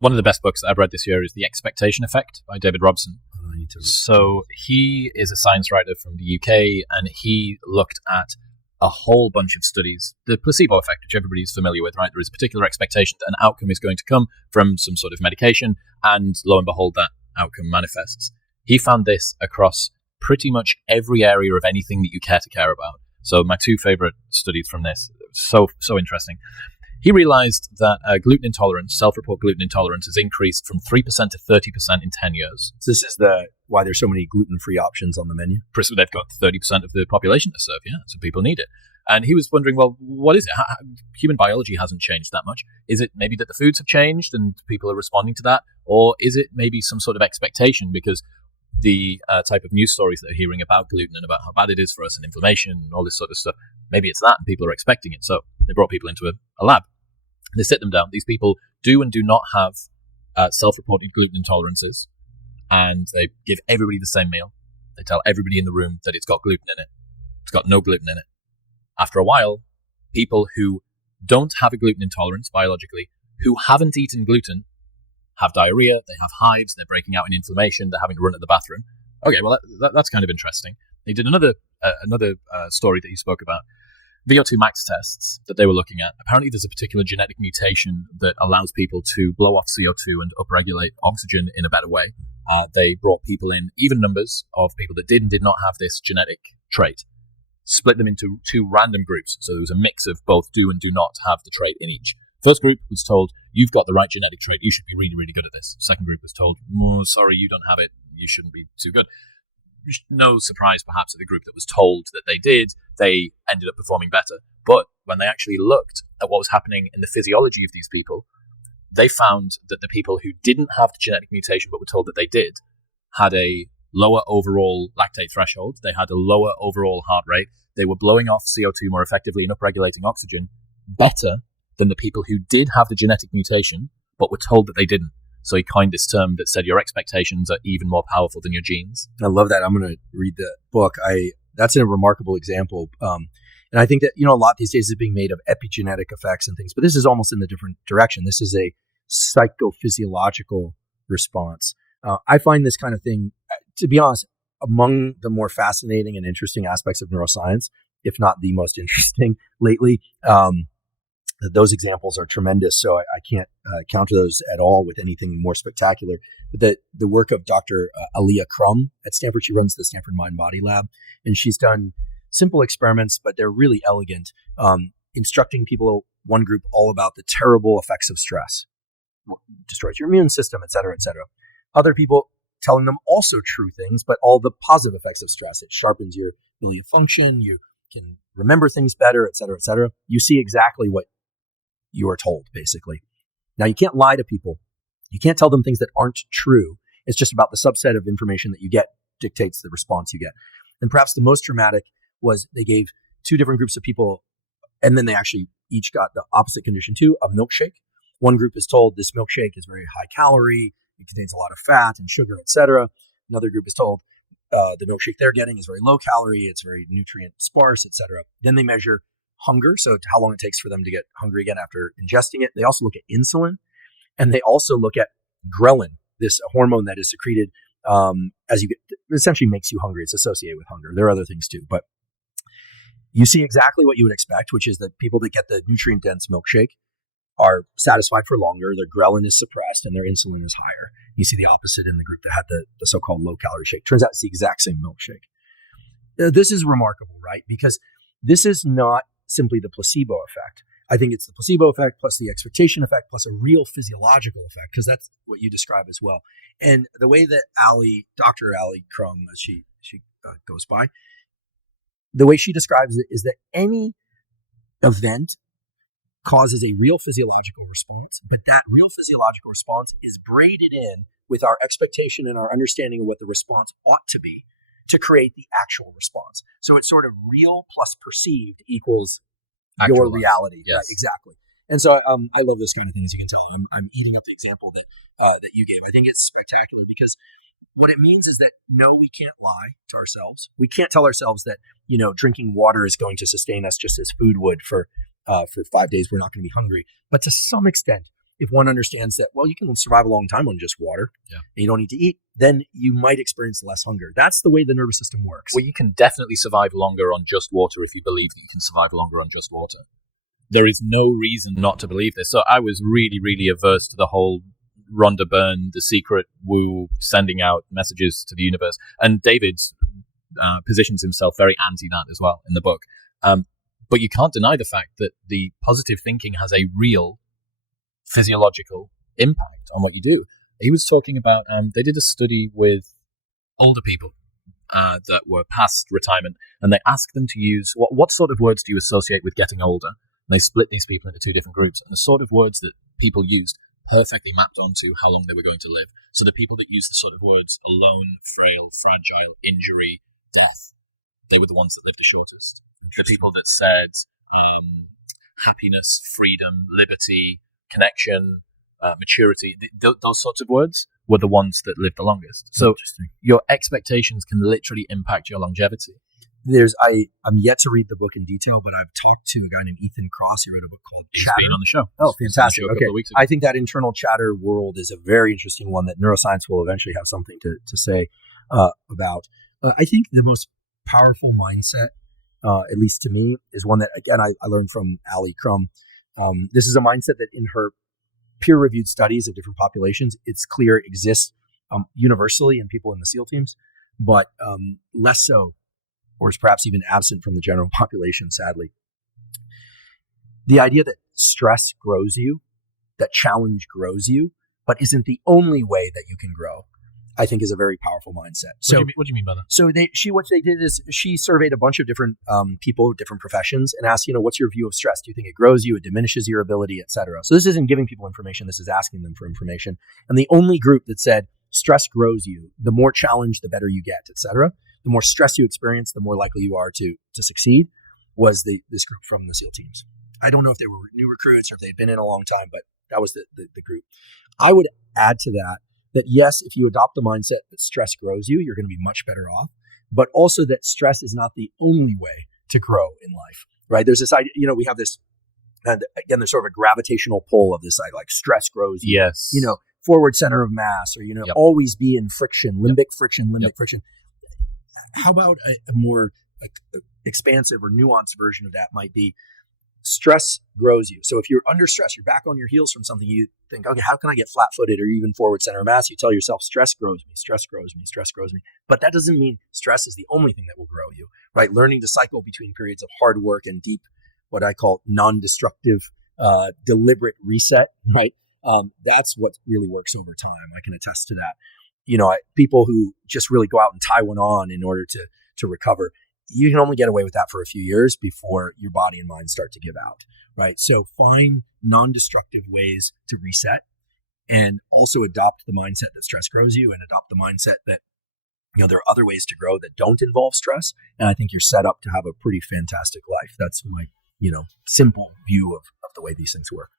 One of the best books that I've read this year is The Expectation Effect by David Robson. I need to So he is a science writer from the UK, and he looked at a whole bunch of studies. The placebo effect, which everybody's familiar with, right? There is a particular expectation that an outcome is going to come from some sort of medication, and lo and behold, that outcome manifests. He found this across pretty much every area of anything that you care to care about. So my two favorite studies from this, so interesting. He realized that gluten intolerance, self-report gluten intolerance, has increased from 3% to 30% in 10 years. So this is why there's so many gluten-free options on the menu? They've got 30% of the population to serve, yeah, so people need it. And he was wondering, well, what is it? Human biology hasn't changed that much. Is it maybe that the foods have changed and people are responding to that? Or is it maybe some sort of expectation because the type of news stories that they're hearing about gluten and about how bad it is for us and inflammation and all this sort of stuff, maybe it's that and people are expecting it. So they brought people into a lab. They sit them down. These people do and do not have self-reported gluten intolerances, and they give everybody the same meal. They tell everybody in the room that it's got gluten in it. It's got no gluten in it. After a while, people who don't have a gluten intolerance biologically, who haven't eaten gluten, have diarrhea, they have hives, they're breaking out in inflammation, they're having to run to the bathroom. Okay, well, that's kind of interesting. They did another story that he spoke about. VO2 max tests that they were looking at. Apparently there's a particular genetic mutation that allows people to blow off CO2 and upregulate oxygen in a better way. They brought people in even numbers of people that did and did not have this genetic trait, split them into two random groups. So there was a mix of both do and do not have the trait in each. First group was told, you've got the right genetic trait. You should be really, really good at this. Second group was told, sorry, you don't have it. You shouldn't be too good. No surprise, perhaps, at the group that was told that they did, they ended up performing better. But when they actually looked at what was happening in the physiology of these people, they found that the people who didn't have the genetic mutation but were told that they did had a lower overall lactate threshold. They had a lower overall heart rate. They were blowing off CO2 more effectively and upregulating oxygen better than the people who did have the genetic mutation but were told that they didn't. So he coined this term that said your expectations are even more powerful than your genes. I love that. I'm going to read the book. That's a remarkable example. And I think that, a lot these days is being made of epigenetic effects and things, but this is almost in the different direction. This is a psychophysiological response. I find this kind of thing, to be honest, among the more fascinating and interesting aspects of neuroscience, if not the most interesting lately. Those examples are tremendous, so I can't counter those at all with anything more spectacular. But the work of Dr. Alia Crum at Stanford, she runs the Stanford Mind Body Lab, and she's done simple experiments, but they're really elegant, instructing people, one group, all about the terrible effects of stress. Destroys your immune system, et cetera, et cetera. Other people telling them also true things, but all the positive effects of stress. It sharpens your ability to function, you can remember things better, et cetera, et cetera. You see exactly what you are told, basically. Now, you can't lie to people. You can't tell them things that aren't true. It's just about the subset of information that you get dictates the response you get. And perhaps the most dramatic was they gave two different groups of people, and then they actually each got the opposite condition too, a milkshake. One group is told this milkshake is very high calorie, it contains a lot of fat and sugar, etc. Another group is told the milkshake they're getting is very low calorie, it's very nutrient sparse, etc. Then they measure hunger, so how long it takes for them to get hungry again after ingesting it. They also look at insulin, and they also look at ghrelin, this hormone that is secreted as you get, essentially makes you hungry. It's associated with hunger. There are other things too, but you see exactly what you would expect, which is that people that get the nutrient-dense milkshake are satisfied for longer, their ghrelin is suppressed, and their insulin is higher. You see the opposite in the group that had the so-called low-calorie shake. Turns out it's the exact same milkshake. This is remarkable, right? Because this is not simply the placebo effect. I think it's the placebo effect plus the expectation effect plus a real physiological effect, because that's what you describe as well. And the way that Dr. Alia Crum, as she goes by, the way she describes it is that any event causes a real physiological response, but that real physiological response is braided in with our expectation and our understanding of what the response ought to be to create the actual response. So it's sort of real plus perceived equals your reality. Yes. Right, exactly. And so I love this kind of thing, as you can tell. I'm eating up the example that you gave. I think it's spectacular because what it means is that, no, we can't lie to ourselves. We can't tell ourselves that, drinking water is going to sustain us just as food would for 5 days. We're not going to be hungry. But to some extent, if one understands that, well, you can survive a long time on just water, Yeah. and you don't need to eat, then you might experience less hunger. That's the way the nervous system works. Well, you can definitely survive longer on just water if you believe that you can survive longer on just water. There is no reason not to believe this. So I was really, really averse to the whole Rhonda Byrne, the secret woo, sending out messages to the universe. And David positions himself very anti that as well in the book. But you can't deny the fact that the positive thinking has a real physiological impact on what you do. He was talking about, they did a study with older people that were past retirement, and they asked them to use, what sort of words do you associate with getting older? And they split these people into two different groups, and the sort of words that people used perfectly mapped onto how long they were going to live. So the people that used the sort of words alone, frail, fragile, injury, death, they were the ones that lived the shortest. The people that said happiness, freedom, liberty, connection, maturity, those sorts of words were the ones that lived the longest. So your expectations can literally impact your longevity. I'm yet to read the book in detail, but I've talked to a guy named Ethan Kross. He wrote a book called Chatter. He's been on the show. Oh, fantastic. Okay. I think that internal chatter world is a very interesting one that neuroscience will eventually have something to say about. I think the most powerful mindset, at least to me, is one that, again, I learned from Alia Crum. This is a mindset that in her peer-reviewed studies of different populations, it's clear exists universally in people in the SEAL teams, but less so, or is perhaps even absent from the general population, sadly. The idea that stress grows you, that challenge grows you, but isn't the only way that you can grow, I think is a very powerful mindset. So, what do you mean by that? So what they did is she surveyed a bunch of different people, different professions, and asked, what's your view of stress? Do you think it grows you, it diminishes your ability, et cetera? So this isn't giving people information, this is asking them for information. And the only group that said stress grows you, the more challenge, the better you get, et cetera. The more stress you experience, the more likely you are to succeed, was this group from the SEAL teams. I don't know if they were new recruits or if they'd been in a long time, but that was the group. I would add to that yes, if you adopt the mindset that stress grows you, you're going to be much better off, but also that stress is not the only way to grow in life, right? There's this idea, we have this, and again, there's sort of a gravitational pull of this, like stress grows you. Yes. Forward center of mass, or, Yep. always be in friction, limbic friction. Yep. Friction. How about a more expansive or nuanced version of that might be stress grows you. So if you're under stress, you're back on your heels from something, you think, okay, how can I get flat-footed or even forward center of mass? You tell yourself, stress grows me, stress grows me, stress grows me. But that doesn't mean stress is the only thing that will grow you, right? Learning to cycle between periods of hard work and deep, what I call non-destructive, deliberate reset, right? That's what really works over time. I can attest to that. People who just really go out and tie one on in order to recover, you can only get away with that for a few years before your body and mind start to give out, right? So find non-destructive ways to reset, and also adopt the mindset that stress grows you, and adopt the mindset that, there are other ways to grow that don't involve stress. And I think you're set up to have a pretty fantastic life. That's my, simple view of the way these things work.